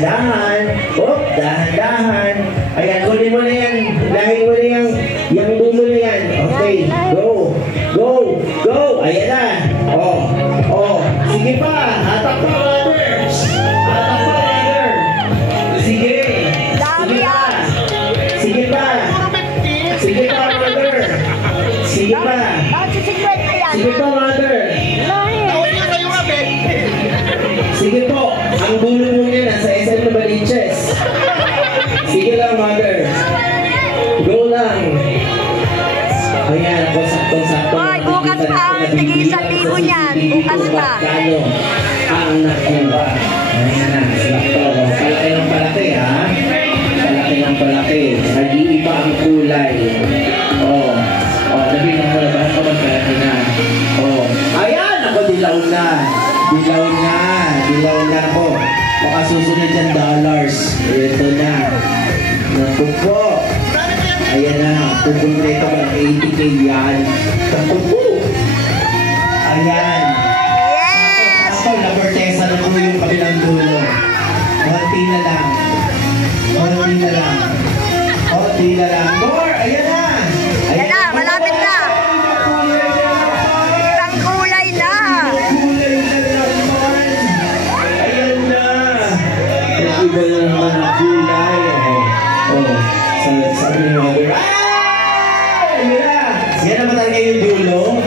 dahan-dahan. Oh, dahan-dahan. Ayan, kunin mo na yan. Lahin mo na yung dulo na yan. Okay, go. Go, go. Ayan na. Oh, oh. Sige pa. Hatak pa, mother. Hatak pa, mother. Sige. Sige pa. Sige pa. Sige pa, mother. Sige pa. Sige pa, mother. Sige po, ang dulo mo niya nasa SM Novaliches. Sige lang, mother. Go lang. Ayan, ako saktong-sakto. Hoy, bukas pa. Sige, 1,000 niyan. Bukas pa. Kano ang nakuha. Ayan na, sakto. Palaki ng palaki, ha? Palaki ng palaki. Nag-iiba ang kulay. Oh, oh, nabigyan mo na ba? Ako magkalaki na. Oh, ayan, ako dilaw na. Dilaw na. Dilaw na po. Baka susunod yan dollars. Ito na. Naku po. Ayan na. Kukumpleto ko ng 80K yan. Naku po. Ayan. Yes! Ako, nabertesa na po yung kabilang dulo. Konti na lang. Konti na lang. Konti na lang. More! Ayan na. Ayan na, malapit na. Isang kulay na. Kulay na naman. Ayan na. Iba na naman ang kulay. Oh. Sabi ni mother. Ayan na. Yan na ba talaga yung dulo?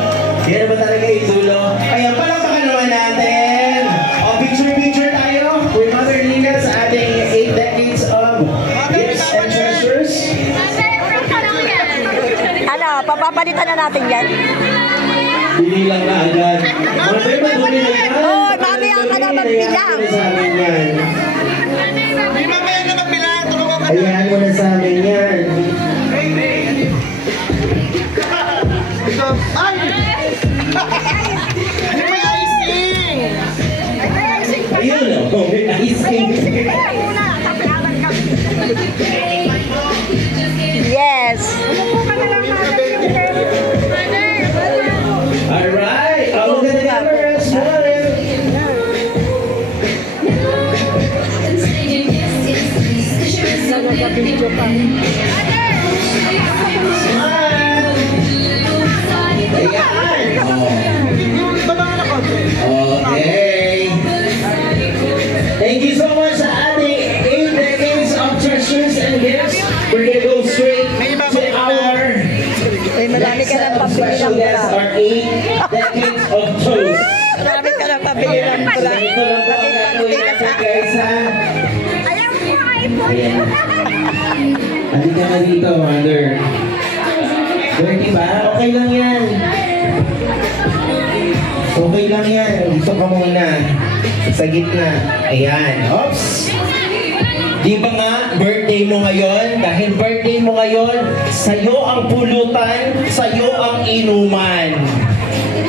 Yan na ba talaga yung dulo? Kaya palakpakan naman natin. O, picture tayo with Mother Lina sa ating 8 decades of gifts and treasures. Ano, papapalitan na natin yan? Bili lang na agad. Mother, bili lang yan. Oh, mamaya ka na magbilang. Mamaya na magbilang. Tulungan ka na. Ayan mo na sa amin yan. Ay! May icing! Ayun o, may icing. Yes. Alright, ang ganda camera, smile. Okay. Thank you so much sa ating 8 decades of treasures and gifts. We're gonna go straight to our Marami ka ng pabili special ng guest, pula. our 8 decades of toast. Marami ka ng pabili ng pula. Ito lang po ang gagawin natin, guys, ha? Ayan. Halika na dito, mother. Dirty ba? Okay lang yan. Okay lang yan. Dito ka muna. Sa gitna. Ayan. Oops! Di ba nga, birthday mo ngayon? Dahil birthday mo ngayon, sa'yo ang pulutan, sa'yo ang inuman.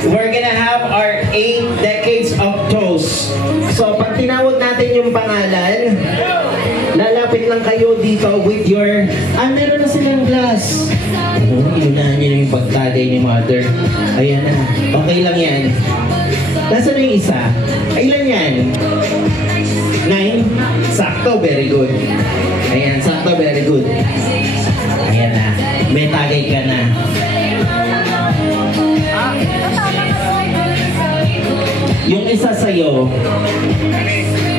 We're gonna have our 8 decades of toast. So, pag tinawag natin yung pangalan, lalapit lang kayo dito with your... meron na silang glass. Inunahan nyo na yung pagtagay ni mother. Ayan na. Okay lang yan. Nasaan na yung isa? Ilan yan? 9? Sakto, very good. Ayan, sakto, very good. Ayan na. May tagay ka na. Yung isa sa'yo.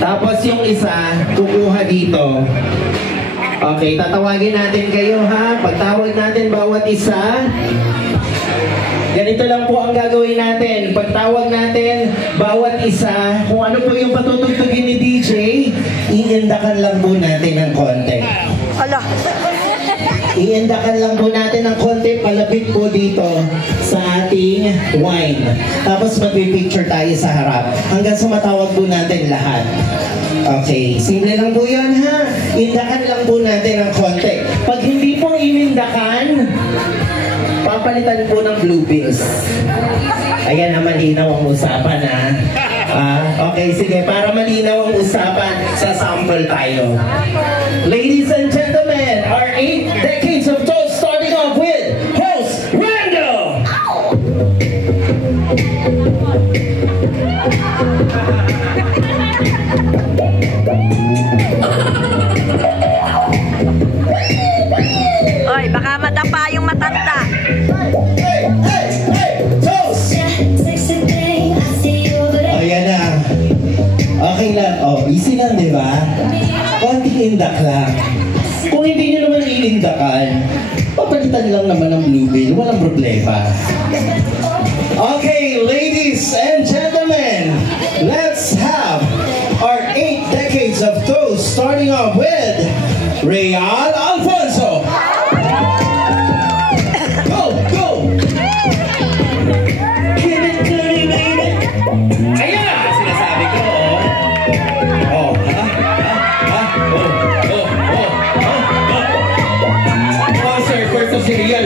Tapos yung isa, kukuha dito. Okay, tatawagin natin kayo, ha? Pagtawag natin bawat isa, ganito lang po ang gagawin natin. Pagtawag natin bawat isa, kung ano po yung patutugtugin ni DJ, iindakan lang po natin ng konti. Ala. Iindakan lang po natin ng konti, palapit po dito sa ating wine. Tapos magpipicture tayo sa harap hanggang sa matawag po natin lahat. Okay, simple lang po yan, ha? Indakan lang po natin ng konti. Pag hindi po inindakan, papalitan po ng blue pills. Ayan na, malinaw ang usapan, ha? Okay, sige, para malinaw ang usapan, sa sample tayo. Ladies and gentlemen, our 8 decades of toast, starting off with host Randall! Oy, baka madapa yung matanda. Hey! Toast! Ayan na. Okay lang. Oh, easy lang, di ba? Konting indak lang. Kung hindi nyo naman iindakan, papalitan lang naman ng blue bill. Walang problema. Okay, ladies and gentlemen, let's have our 8 decades of toast, starting off with Real Alfonso. Go, go! Give it to me, baby. Ayan na, sinasabi ko, oh. Oh, ha? Ha? Oh, sir, first of cereal.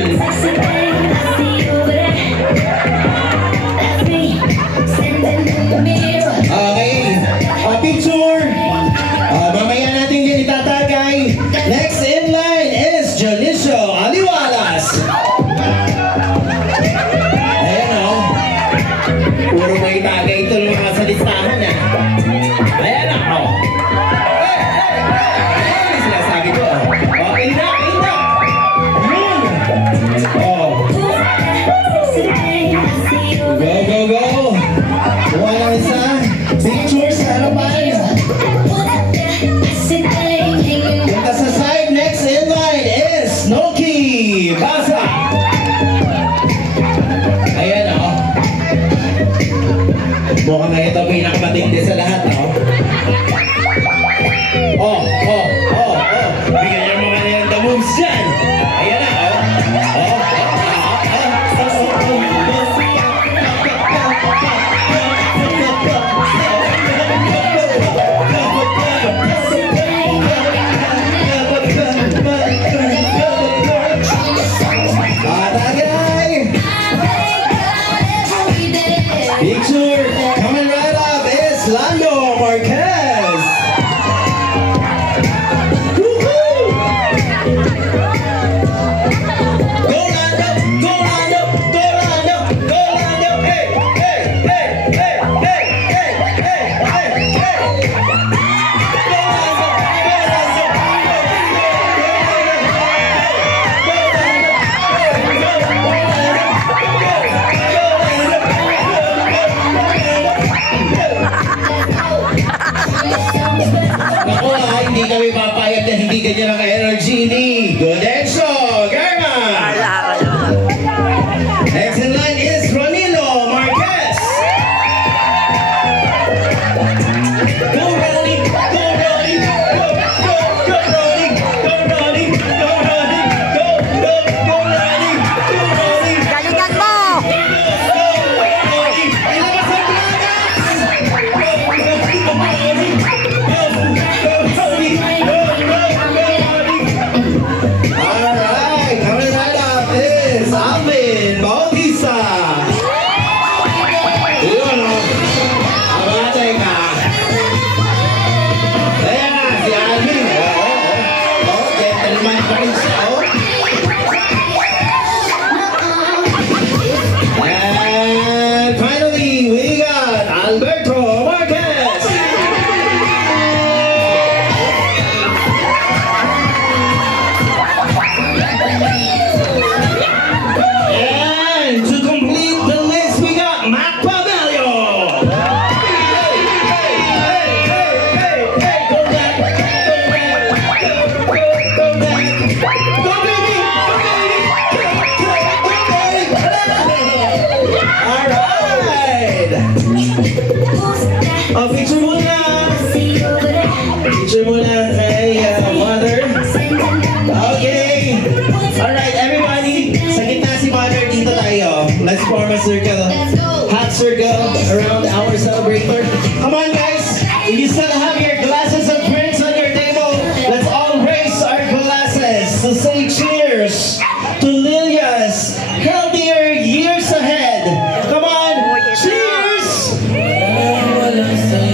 Okay, picture. Mamaya natin din itatagay. Next in line is Jalisio Aliwalas. Ayan o. Puro may tagay ito ng mga sa listahan na. Ayan o. Hey! Sinasabi ko. Oh, indak! Yun! Oh. Go, go, go! Walang isa. Picture sa harapan. Punta sa side. Next in line is Noki Basa. Ayan o. Mukhang na ito pinakamatindi sa lahat o. Oh. Bigyan niyo mga niyang the moves dyan. Ayan na o. Picture coming right up is Lando Marquez. Woohoo! Go Lando, go Lando, go Lando, go Lando. Hey, hey, hey, hey, hey, hey, hey, hey, hey. Go Lando, go Lando, Naku hindi kami papayag na hindi ganyan ang energy ni Godenso Garma. Next in line is Ronilo Marquez. Go Ronnie, go Ronnie, go Ronnie, go Ronnie, go Ronnie, go Ronnie, go Ronnie. Galingan mo! Ilabas ang Alright, coming right up is Alvin Bautista. Yun o. Abatay ka. Ayan na, si Alvin. Gentleman pa rin siya. And finally, we got Alberto Marquez. And to complete the list, we got Mac Pavelio. Hey, go back, go back, go baby, all right. Picture muna. Picture muna kay Mother. Okay. Alright, everybody. Sa gitna si Mother, dito tayo. Let's form a circle. Hot circle around our celebrator. Come on, guys. If you still have your glasses of drinks on your table, let's all raise our glasses to say cheers to Lilia's healthier years ahead. Come on. Cheers!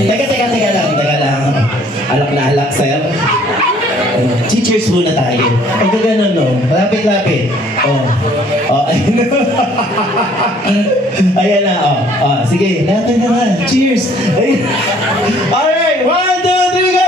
Teka lang. Alak na alak, sir. Cheers muna tayo. Ang gano'n, no? Lapit. Ayun na. Ayan na, Sige, lapit naman. Cheers. Alright, 1, 2, 3, go!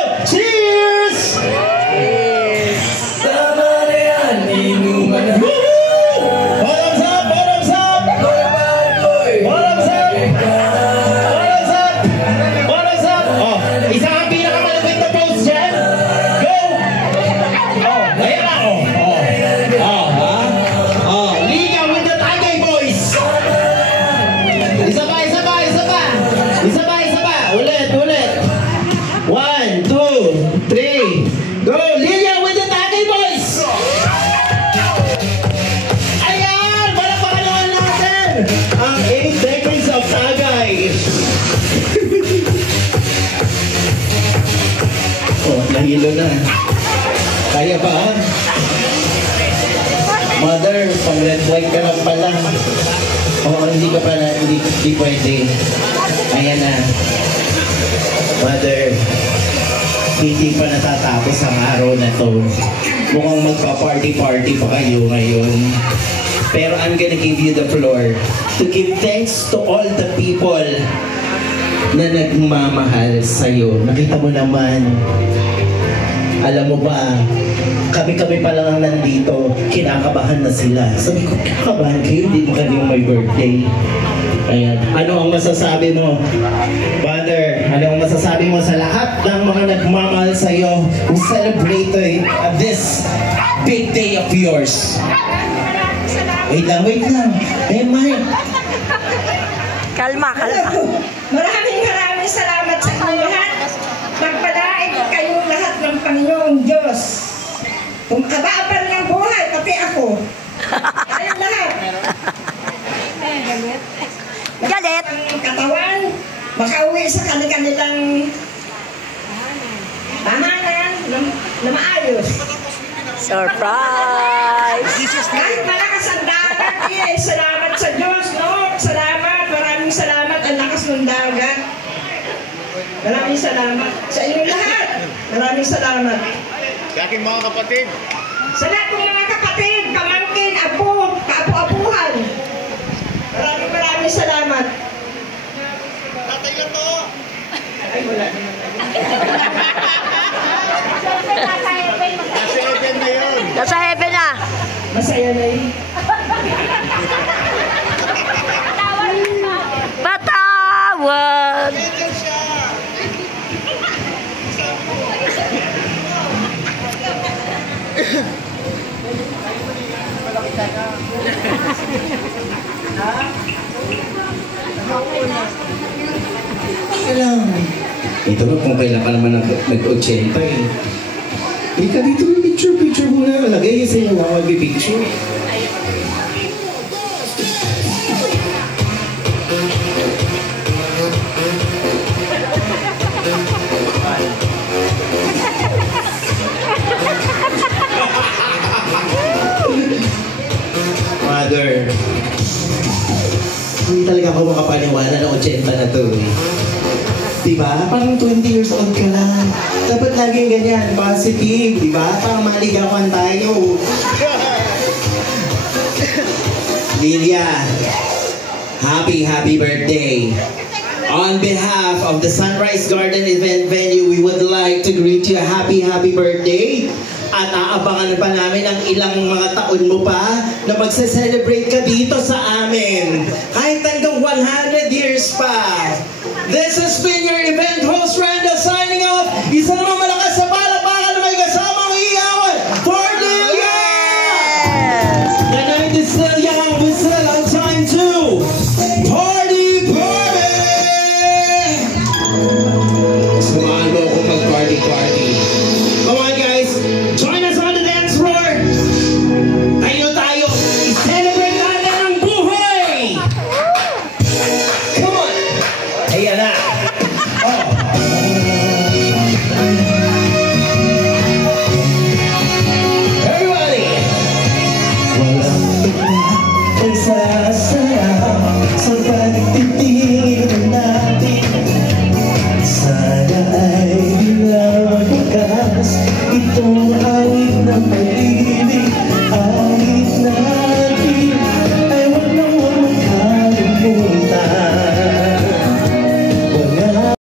Oh, nahilo na. Kaya ba? Mother, pang red white ka lang pala. Oo, hindi ka pala, hindi pwede. Ayan na. Mother, hindi pa natatapos ang araw na to. Mukhang magpa-party-party pa kayo ngayon. Pero I'm gonna give you the floor to give thanks to all the people na nagmamahal sa'yo. Nakita mo naman, alam mo ba, kami-kami pa lang ang nandito, kinakabahan na sila. Sabi ko, kinakabahan kayo, hindi mo kanyang may birthday. Ayan. Ano ang masasabi mo? Father, ano ang masasabi mo sa lahat ng mga nagmamahal sa'yo who celebrate this big day of yours? Wait lang. Hey, Mike. Kalma. Maraming salamat sa inyo lahat. Magpalain kayong lahat ng Panginoong Diyos. Kung kabaapan ng buhay, pati ako. Kayong lahat. Galit. Ang katawan, makauwi sa kanilang tahanan na maayos. Surprise! Kahit malakas ang dagat, salamat sa Diyos, Lord. Salamat, maraming salamat. Ang lakas ng dagat. Maraming salamat sa inyong lahat. Maraming salamat. Sa aking mga kapatid. Sa lahat ng mga kapatid, pamangkin, apo, kaapo-apuhan. Maraming salamat. Tatay lang to. Ay, wala naman. Nasa event na yun. Nasa heaven na. Masaya na yun. Patawad! Angel siya. Alam. Ito ba kung kailan ka naman nag-80 eh. Ika dito may picture muna. Lagay sa inyo mga mag-picture. Mother, hindi talaga ako makapaniwala na 80 na to eh. Diba? Parang 20 years old ka lang. Dapat laging ganyan, positive, diba? Parang maligawan tayo. Lilia, happy birthday. On behalf of the Sunrise Garden event venue, we would like to greet you a happy birthday. At aabangan pa namin ang ilang mga taon mo pa na magse-celebrate ka dito sa amin. Kahit hanggang 100 years pa. This has been your event host, Randa Sa.